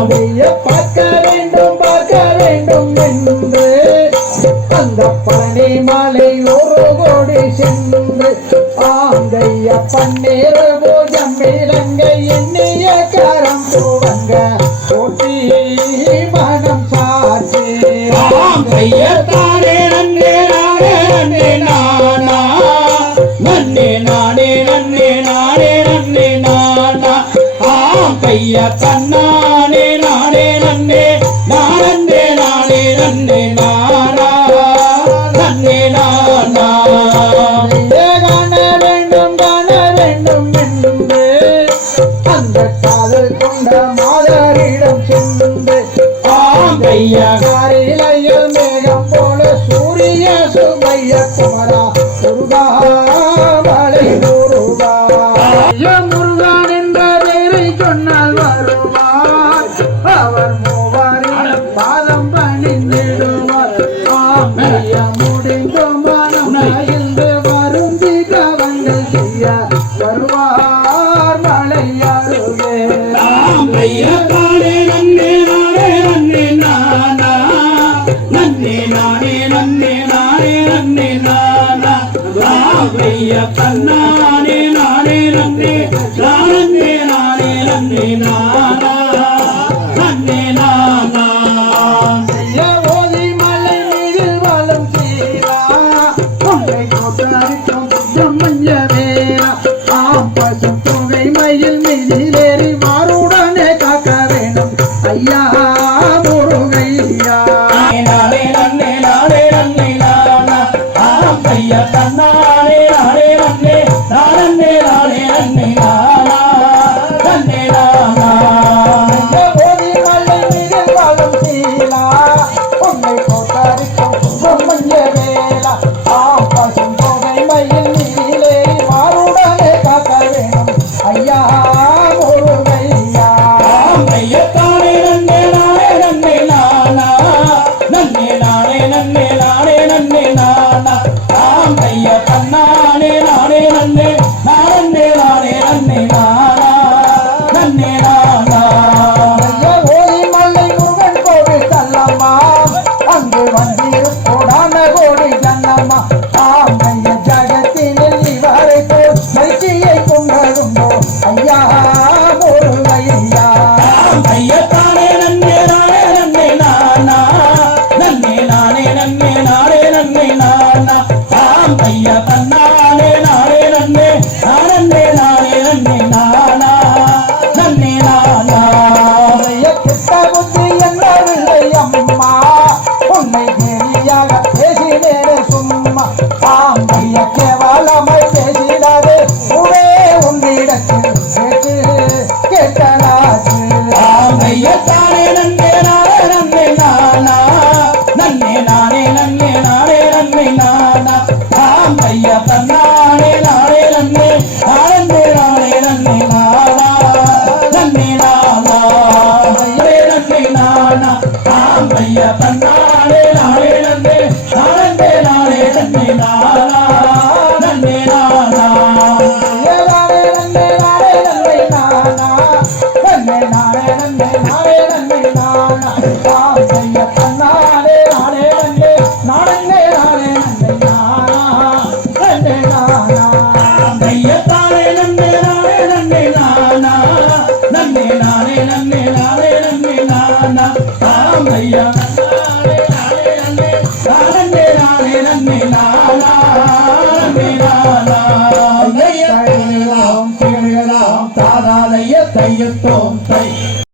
சுவாமிய பார்க்க வேண்டும் பார்க்க வேண்டும் என்று. அந்த பழனி மாலை ஒரு கோடி சென்று. ஆங்கைய பன்னீர் பூஜம் இலங்கை எண்ணிய கரம் போவங்க. போட்டி மனம் சாட்சி தானே நன்னே நானே நன்னே நானா. நன்னே நானே நன்னே நானே நன்னே நானா. ஆங்கைய கண்ணா காரிலையில் மேகம் போல சூரிய சுமைய குமரா முருகா மலை முருகா ஐயா என்ற பெயரை சொன்னால் வருவார் அவர் பாதம் பணிந்திடுவார் கண்ணானே நானே நன்னே நானே நானே நன்னே நானா. நன்னே நானா. மயில் மீதிலேறி மாறுடனே காக்க வேண்டும். ஐயா முருகையா. நானே நன்னே நானே நன்னே நானா ஆம் கைய கண்ணானே நானே நன்னே நானே நானே நன்னே நாளே நானே. நன்னே நானே. நன்னே நானா. ஆம் கைய கண்ணானே நானே நன்னே நானே. நானே. நன்னே நானா நன்னே நானா நன்னே நானா. நானா நானா நன்மை நானா நன்மை நானா.